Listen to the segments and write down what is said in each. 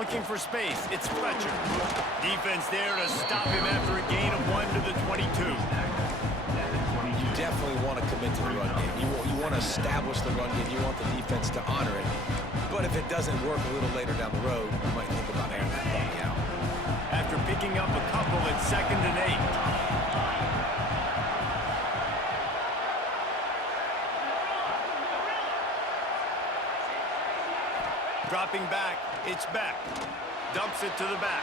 looking for space. It's Fletcher. Defense there to stop him after a gain of 1 to the 22. You definitely want to commit to the run game. You want to establish the run game. You want the defense to honor it. But if it doesn't work a little later down the road, you might think about airing that dummy out. After picking up a couple at 2nd and 8. Dropping back, it's back. Dumps it to the back.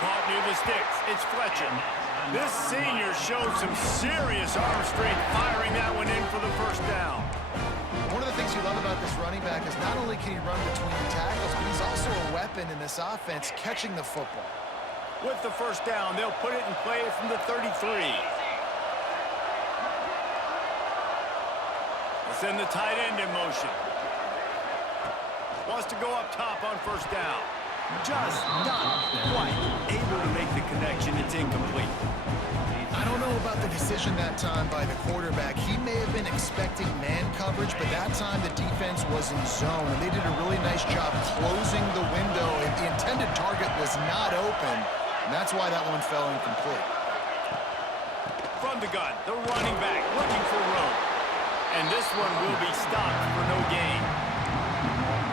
Caught near the sticks, it's Fletcher. This senior showed some serious arm strength firing that one in for the first down. One of the things you love about this running back is not only can he run between the tackles, but he's also a weapon in this offense catching the football. With the first down, they'll put it in play from the 33. Let's send the tight end in motion. Wants to go up top on first down. Just not quite able to make the connection. It's incomplete. I don't know about the decision that time by the quarterback. He may have been expecting man coverage, but that time the defense was in zone, and they did a really nice job closing the window. And the intended target was not open, and that's why that one fell incomplete. From the gun, the running back looking for room. And this one will be stopped for no gain.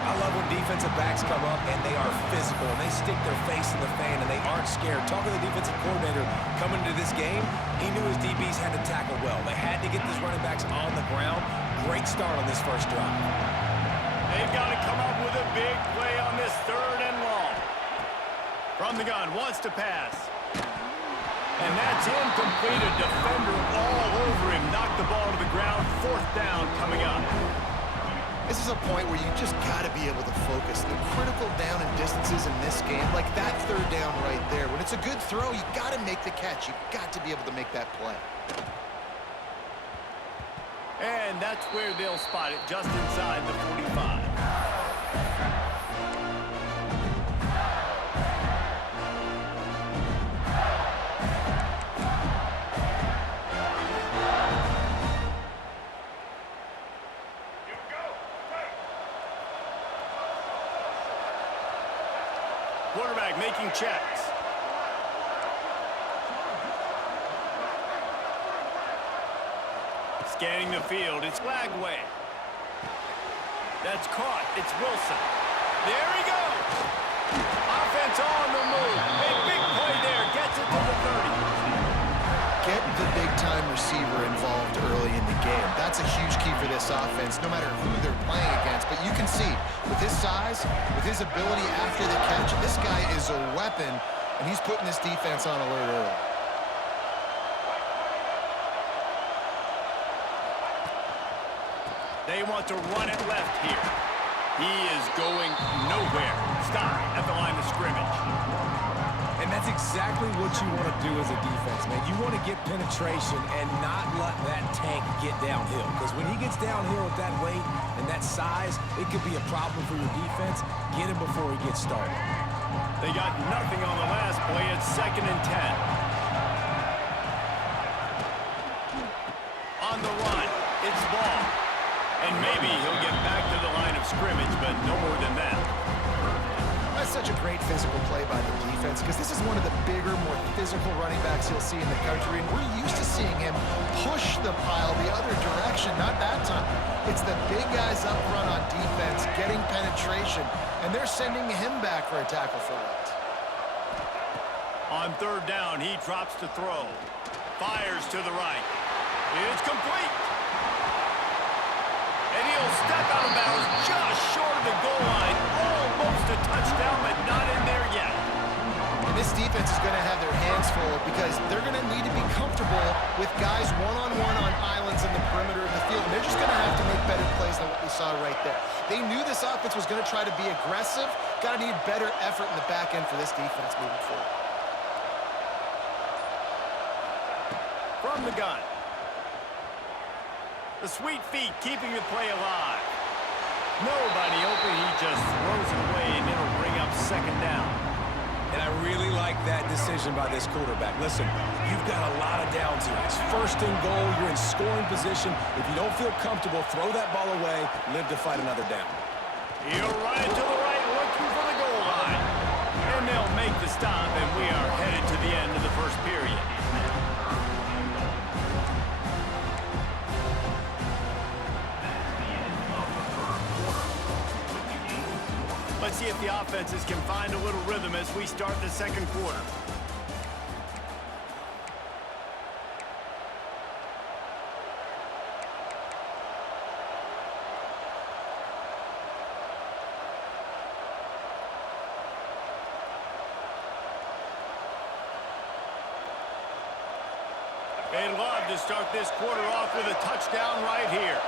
I love when defensive backs come up and they are physical and they stick their face in the fan and they aren't scared. Talking to the defensive coordinator coming into this game, he knew his DBs had to tackle well. They had to get these running backs on the ground. Great start on this first drive. They've got to come up with a big play on this 3rd and long. From the gun, wants to pass. And that's incomplete. A defender all over him. Knocked the ball to the ground. 4th down coming up. This is a point where you just got to be able to focus. The critical down and distances in this game, like that 3rd down right there. When it's a good throw, you got to make the catch. You got to be able to make that play. And that's where they'll spot it, just inside the 45. Quarterback making checks. Scanning the field, it's Lagway. That's caught, it's Wilson. There he goes! Offense on the move. A big play there, gets it to the 30. Get the big-time receiver involved early in the game. That's a huge key for this offense, no matter who they're playing against. But you can see, with his size, with his ability after the catch, this guy is a weapon, and he's putting this defense on alert early. They want to run it left here. He is going nowhere. Stop at the line of scrimmage. And that's exactly what you want to do as a defense, man. You want to get penetration and not let that tank get downhill. Because when he gets downhill with that weight and that size, it could be a problem for your defense. Get him before he gets started. They got nothing on the last play. It's 2nd and 10. On the run, it's Ball. And maybe he'll get back to the line of scrimmage, but no more than that. That's such a great physical play by the defense because this is one of the bigger, more physical running backs you'll see in the country, and we're used to seeing him push the pile the other direction. Not that time. It's the big guys up front on defense getting penetration, and they're sending him back for a tackle for loss. On 3rd down, he drops to throw. Fires to the right. It's complete. And he'll step out of bounds just short of the goal line. Almost a touchdown, but not in there yet. And this defense is going to have their hands full because they're going to need to be comfortable with guys one-on-one on islands in the perimeter of the field. And they're just going to have to make better plays than what we saw right there. They knew this offense was going to try to be aggressive. Got to need better effort in the back end for this defense moving forward. From the gun. The sweet feet keeping the play alive. Nobody open, he just throws it away, and it'll bring up 2nd down. And I really like that decision by this quarterback. Listen, you've got a lot of downs here. It's 1st and goal. You're in scoring position. If you don't feel comfortable, throw that ball away. Live to fight another down. He'll run it to the right, looking for the goal line. make the stop, and we are headed to the end of the first period. Let's see if the offenses can find a little rhythm as we start the second quarter. They'd love to start this quarter off with a touchdown right here.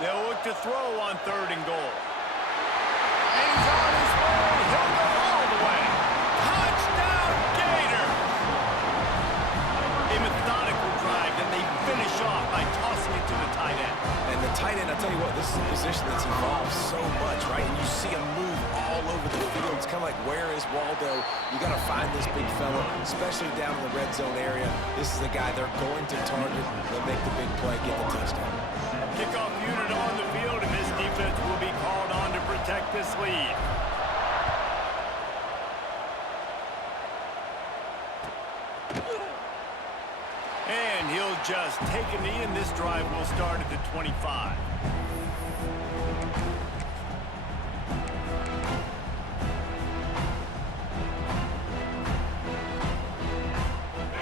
They'll look to throw on 3rd and goal. And he's on his way. He'll go all the way. Touchdown, Gators! A methodical drive, and they finish off by tossing it to the tight end. And the tight end, I'll tell you what, this is a position that's evolved so much, right? And you see him move all over the field. It's kind of like, where is Waldo? You got to find this big fella, especially down in the red zone area. This is the guy they're going to target. They'll make the big play, get the touchdown. Kickoff unit on the field, and this defense will be called on to protect this lead. And he'll just take a knee, and this drive will start at the 25.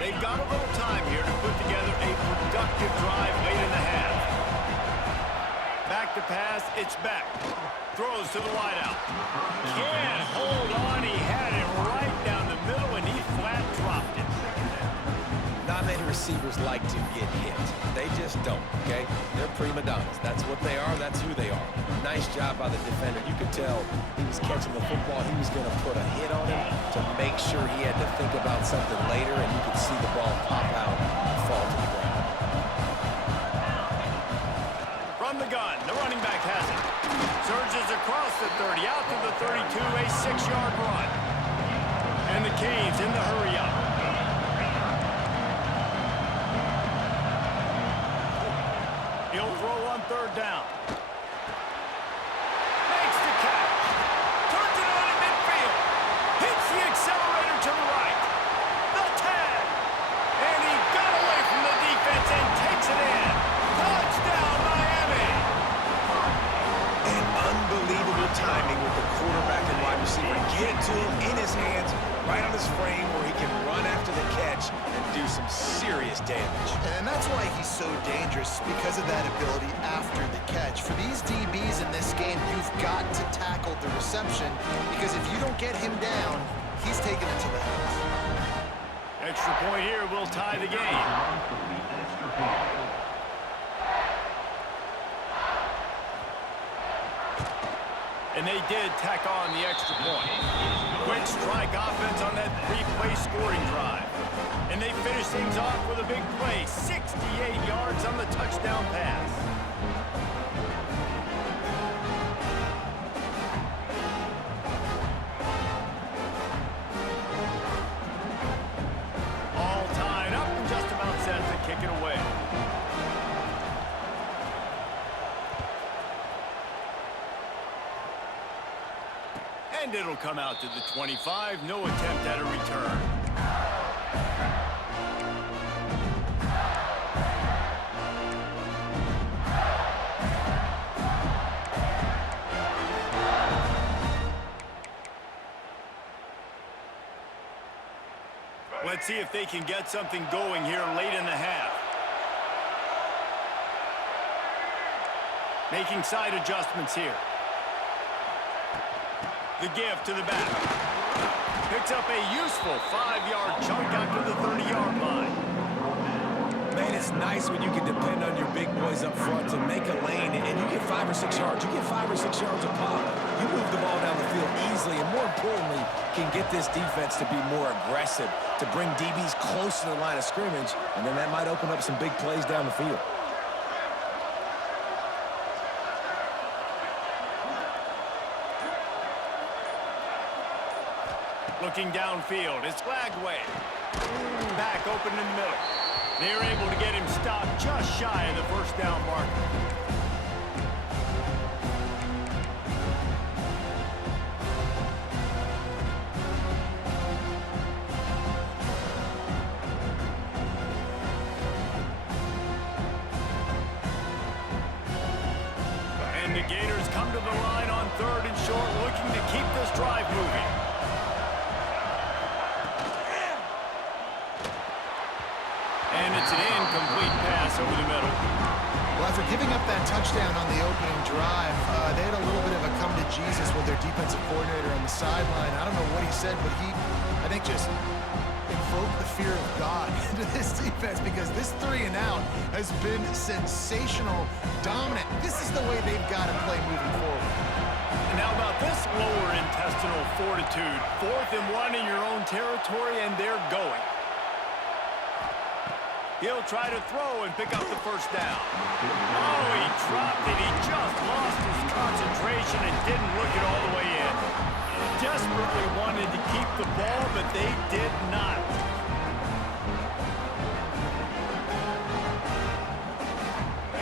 They've got a little time here to put together a productive drive late in the half. Back to pass, it's back. Throws to the wideout. Can't hold on, he had it right down the middle, and he flat dropped it. Not many receivers like to get hit. They just don't, okay? They're prima donnas. That's what they are. That's who they are. Nice job by the defender. You could tell he was catching the football. He was going to put a hit on him to make sure he had to think about something later, and you could see the ball pop out and fall to the ground. From the gun, the running back has it. Surges across the 30, out to the 32, a 6-yard run. And the Canes in the hurry-up. He'll throw on 3rd down. Makes the catch. Turns it on in midfield. Hits the accelerator to the right. The tag. And he got away from the defense and takes it in. Touchdown, Miami. And unbelievable timing with the quarterback and wide receiver. Get it to him in his hands, right on his frame, where he can run after the catch and do some serious damage. And that's why he's so dangerous, because of that ability after the catch. For these DBs in this game, you've got to tackle the reception, because if you don't get him down, he's taking it to the house. Extra point here will tie the game. And they did tack on the extra point. Quick strike offense on that 3-play scoring drive. And they finish things off with a big play. 68 yards on the touchdown pass. All tied up and just about set to kick it away. And it'll come out to the 25. No attempt at a return. Let's see if they can get something going here late in the half. Making side adjustments here. The give to the back. Picks up a useful 5-yard chunk out to the 30-yard line. Man, it's nice when you can depend on your big boys up front to make a lane, and you get 5 or 6 yards. You get 5 or 6 yards a pop. You move the ball down the field easily, and more importantly, can get this defense to be more aggressive, to bring DBs close to the line of scrimmage, and then that might open up some big plays down the field. Looking downfield, it's Lagway. Back open in the middle. They're able to get him stopped just shy down marker. And the Gators come to the line on 3rd and short, looking to keep this drive moving. And it's an incomplete pass over the middle. Well, after giving up that touchdown on the opening drive, they had a little bit of a come to Jesus with their defensive coordinator on the sideline. I don't know what he said, but he, I think, just invoked the fear of God into this defense, because this 3 and out has been sensational, dominant. This is the way they've got to play moving forward. And how about this lower intestinal fortitude? 4th and 1 in your own territory, and they're going. He'll try to throw and pick up the first down. Oh, he dropped it. He just lost his concentration and didn't look it all the way in. Desperately wanted to keep the ball, but they did not.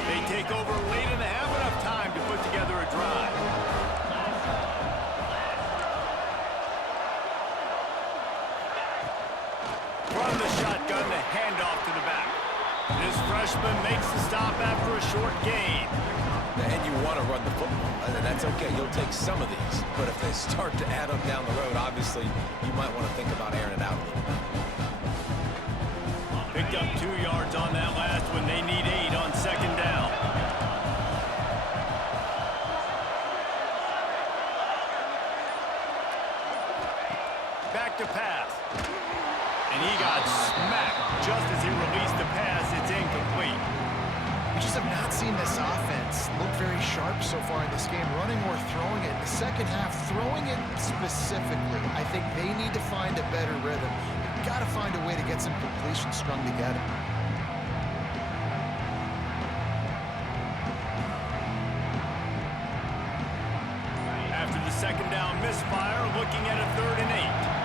They take over late and have enough time to put together a drive. From the shotgun, the handoff to the back. This freshman makes the stop after a short gain. And you want to run the football, and that's okay. You'll take some of these. But if they start to add up down the road, obviously, you might want to think about airing it out a little bit. Picked up 2 yards on that last one. They need 8 on 2nd down. Back to pass. And he got smacked just as he released the pass. It's incomplete. We just have not seen this offense look very sharp so far in this game, running or throwing it. In the second half, throwing it specifically, I think they need to find a better rhythm. You've got to find a way to get some completions strung together. After the 2nd down misfire, looking at a 3rd and 8.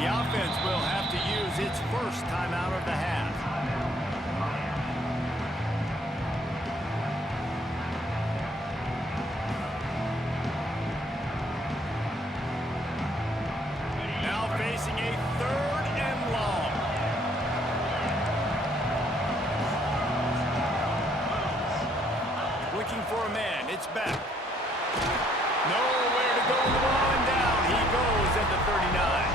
The offense will have to use its first timeout of the half. Now facing a 3rd and long. Looking for a man. It's back. Nowhere to go with the ball, and down he goes at the 39.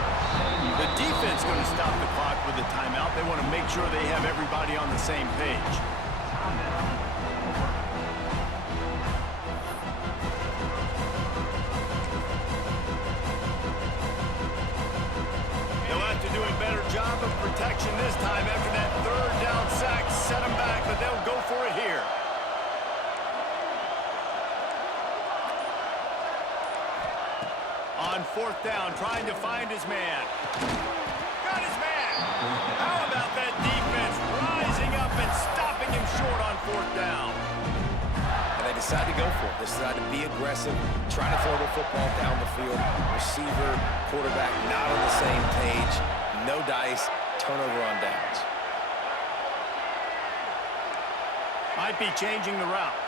The defense going to stop the clock with a timeout. They want to make sure they have everybody on the same page. They'll have to do a better job of protection this time after that 3rd down sack. Set them back, but they'll go for it here. On 4th down, trying to find his man. Got his man. How about that defense rising up and stopping him short on 4th down? And they decide to go for it. They decide to be aggressive, try to throw the football down the field. Receiver, quarterback not on the same page. No dice, turnover on downs. Might be changing the route.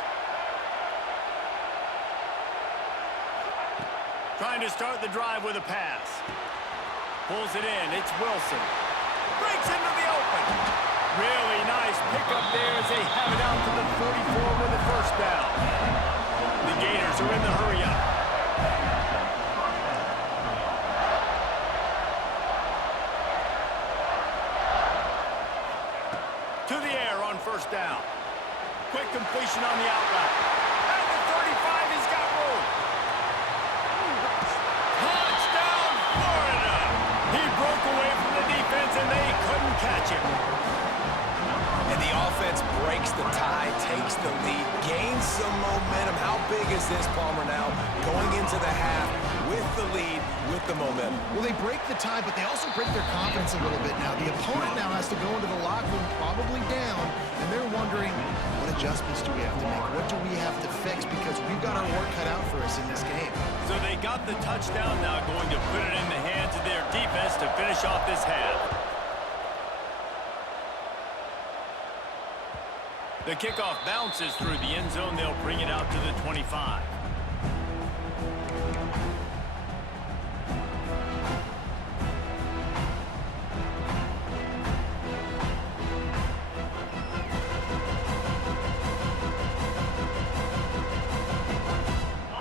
Trying to start the drive with a pass. Pulls it in. It's Wilson. Breaks into the open. Really nice pickup there as they have it out to the 44 with the first down. The Gators are in the hurry up. To the air on 1st down. Quick completion on the out route. At the 35, he's got room. Touchdown, Florida! He broke away from the defense, and they couldn't catch him. And the offense breaks the tie, takes the lead, gains some momentum. How big is this, Palmer, now? Going into the half with the lead, with the momentum. Well, they break the tie, but they also break their confidence a little bit now. The opponent now has to go into the locker room probably down, and they're wondering, what adjustments do we have to make? What do we have to fix? Because we've got our work cut out for us in this game. So they got the touchdown, now going to put it in the hands of their defense to finish off this half. The kickoff bounces through the end zone. They'll bring it out to the 25.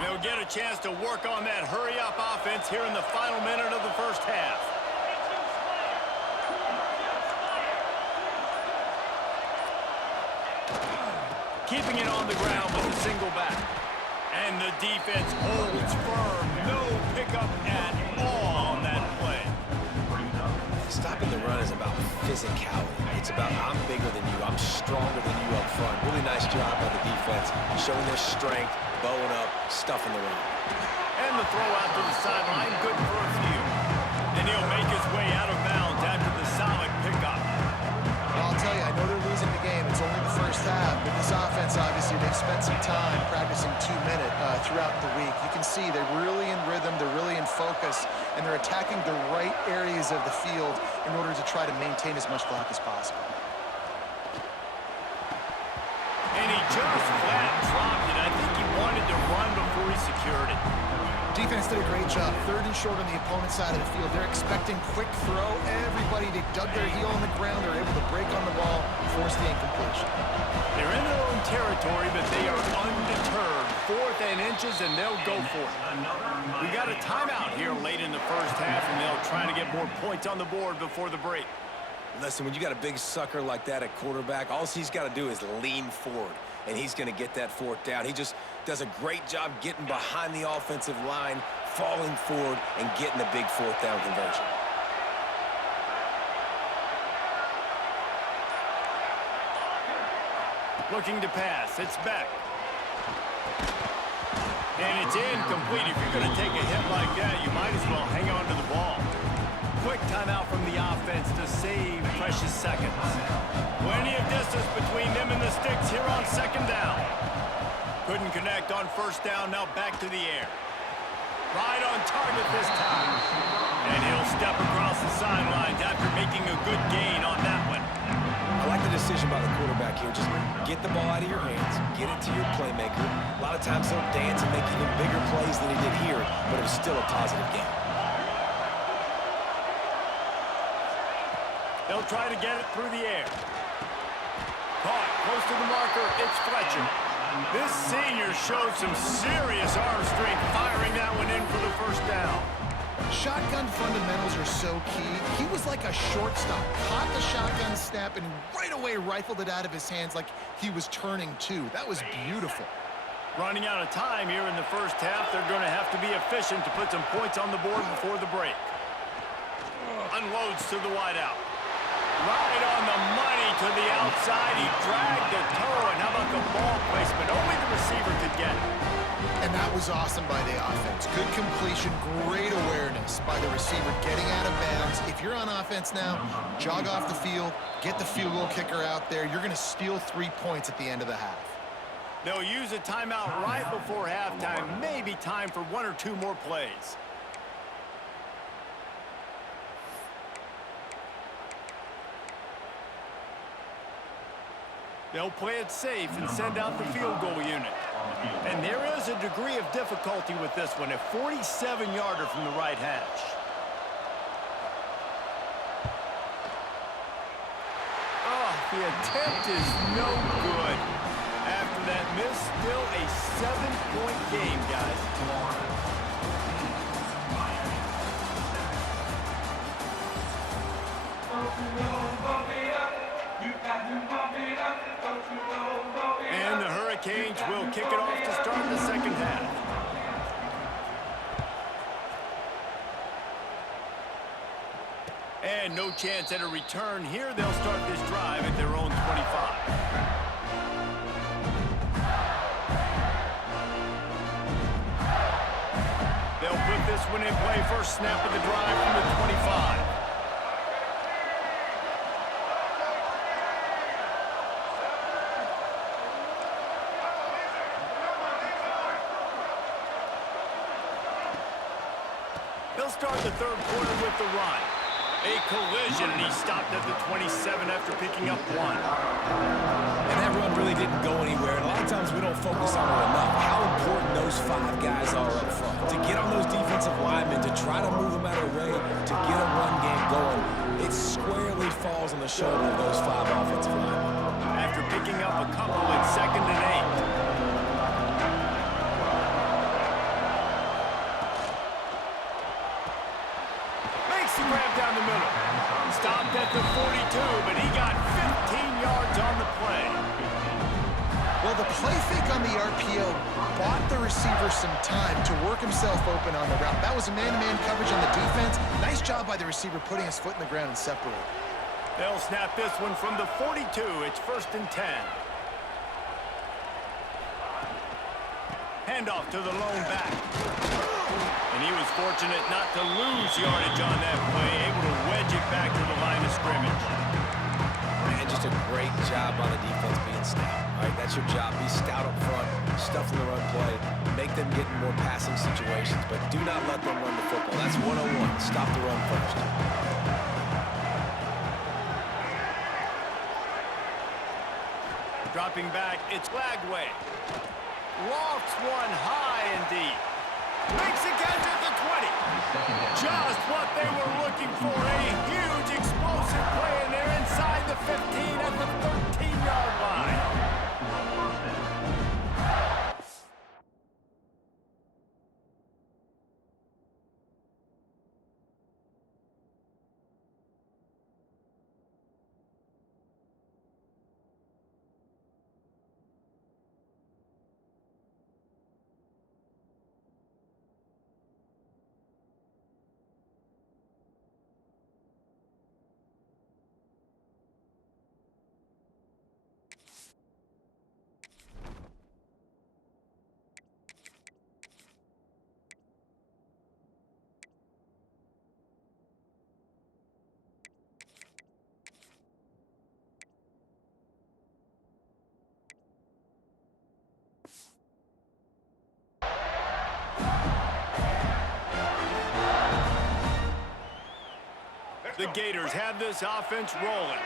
They'll get a chance to work on that hurry-up offense here in the final minute of the first half. Keeping it on the ground with a single back. And the defense holds firm. No pickup at all on that play. Stopping the run is about physicality. It's about I'm bigger than you, I'm stronger than you up front. Really nice job by the defense, showing their strength, bowing up, stuffing the run. And the throw out to the sideline, good for a few. And he'll make his way out of bounds after the solid pickup. Well, I'll tell you, I know they're losing the game. It's only the first half, but this offense, obviously, they've spent some time practicing 2-minute throughout the week. You can see they're really in rhythm, they're really in focus, and they're attacking the right areas of the field in order to try to maintain as much clock as possible. And he just flat dropped it. I think he wanted to run before he secured it. Defense did a great job. 3rd and short on the opponent's side of the field. They're expecting quick throw. Everybody, they dug their heel on the ground. They're able to break on the ball, force the incompletion. They're in their own territory, but they are undeterred. 4th and inches, and they'll go for it. We got a timeout here late in the first half, and they'll try to get more points on the board before the break. Listen, when you got a big sucker like that at quarterback, all he's got to do is lean forward, and he's going to get that 4th down. He just does a great job getting behind the offensive line, falling forward, and getting the big 4th down conversion. Looking to pass. It's back. And it's incomplete. If you're going to take a hit like that, you might as well hang on to the ball. Quick timeout from the offense to save precious seconds. Plenty of distance between them and the sticks here on 2nd down. Couldn't connect on 1st down, now back to the air. Right on target this time. And he'll step across the sidelines after making a good gain on that one. I like the decision by the quarterback here. Just get the ball out of your hands, get it to your playmaker. A lot of times they'll dance and make even bigger plays than he did here, but it was still a positive game. They'll try to get it through the air. Caught close to the marker. It's Fletcher. This senior showed some serious arm strength firing that one in for the 1st down. Shotgun fundamentals are so key. He was like a shortstop. Caught the shotgun snap and right away rifled it out of his hands like he was turning two. That was beautiful. Running out of time here in the first half. They're going to have to be efficient to put some points on the board before the break. Unloads to the wideout. Right on the money to the outside. He dragged the toe, and how about the ball placement? Only the receiver could get it. And that was awesome by the offense. Good completion, great awareness by the receiver getting out of bounds. If you're on offense now, jog off the field, get the field goal kicker out there. You're going to steal 3 points at the end of the half. They'll use a timeout right before halftime. Maybe time for 1 or 2 more plays. They'll play it safe and send out the field goal unit. And there is a degree of difficulty with this one, a 47-yarder from the right hash. Oh, the attempt is no good. After that miss, still a 7-point game, guys. And the Hurricanes will kick it off to start the 2nd half. And no chance at a return here. They'll start this drive at their own 25. They'll put this one in play. First snap of the drive from the 25. They'll start the 3rd quarter with the run. A collision, and he stopped at the 27 after picking up 1. And that run really didn't go anywhere. And a lot of times we don't focus on it enough. How important those 5 guys are up front. To get on those defensive linemen, to try to move them out of the way, to get a run game going, it squarely falls on the shoulder of those 5 offensive linemen. After picking up a couple in 2nd and 8. Grab down the middle. Stopped at the 42, but he got 15 yards on the play. Well, the play fake on the RPO bought the receiver some time to work himself open on the route. That was a man-to-man coverage on the defense. Nice job by the receiver putting his foot in the ground and separating. They'll snap this one from the 42. It's 1st and 10. Handoff to the lone back. And he was fortunate not to lose yardage on that play, able to wedge it back to the line of scrimmage. Man, just a great job by the defense being stout. All right, that's your job. Be stout up front, stuff in the run play, make them get in more passing situations, but do not let them run the football. That's 101. Stop the run first. Dropping back, it's Lagway. Lofts one high and deep. Makes a catch at the 20. Just what they were looking for. A huge explosive play, and they're inside the 15 at the 13-yard line. The Gators have this offense rolling.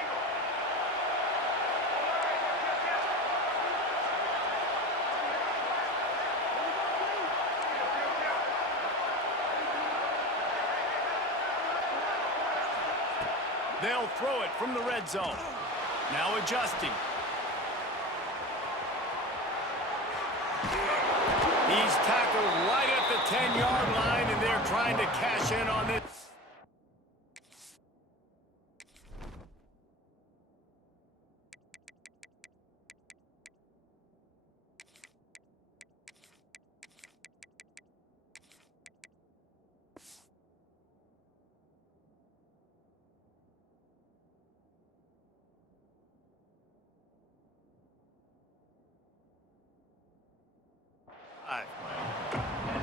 They'll throw it from the red zone. Now adjusting. He's tackled right at the 10-yard line, and they're trying to cash in on this.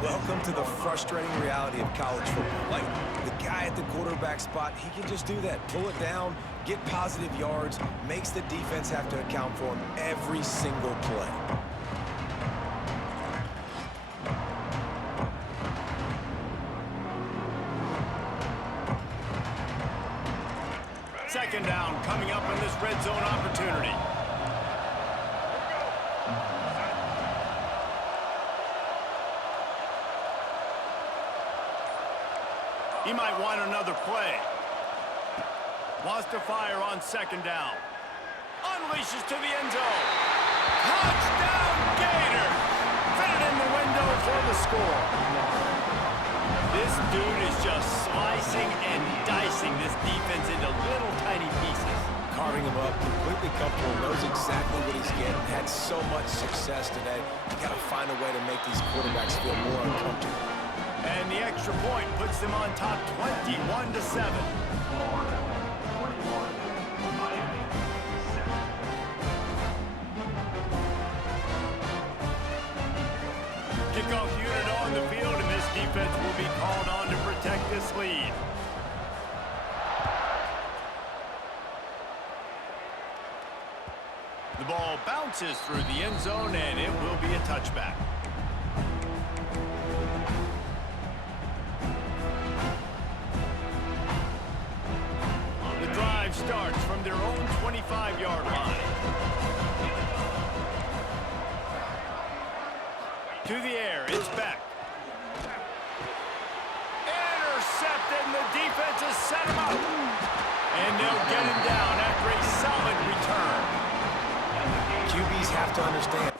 Welcome to the frustrating reality of college football. Like, the guy at the quarterback spot, he can just do that. Pull it down, get positive yards, makes the defense have to account for him every single play. Second down coming up in this red zone opportunity. He might want another play. Wants to fire on second down. Unleashes to the end zone. Touchdown, Gators! Fitted in the window for the score. This dude is just slicing and dicing this defense into little tiny pieces. Carving him up, completely comfortable, knows exactly what he's getting. Had so much success today. You got to find a way to make these quarterbacks feel more uncomfortable. And the extra point puts them on top 21-7. Kickoff unit on the field, and this defense will be called on to protect this lead. The ball bounces through the end zone, and it will be a touchback. To the air, it's back. Intercepted, and the defense has set him up. And they'll get him down after a solid return. QBs have to understand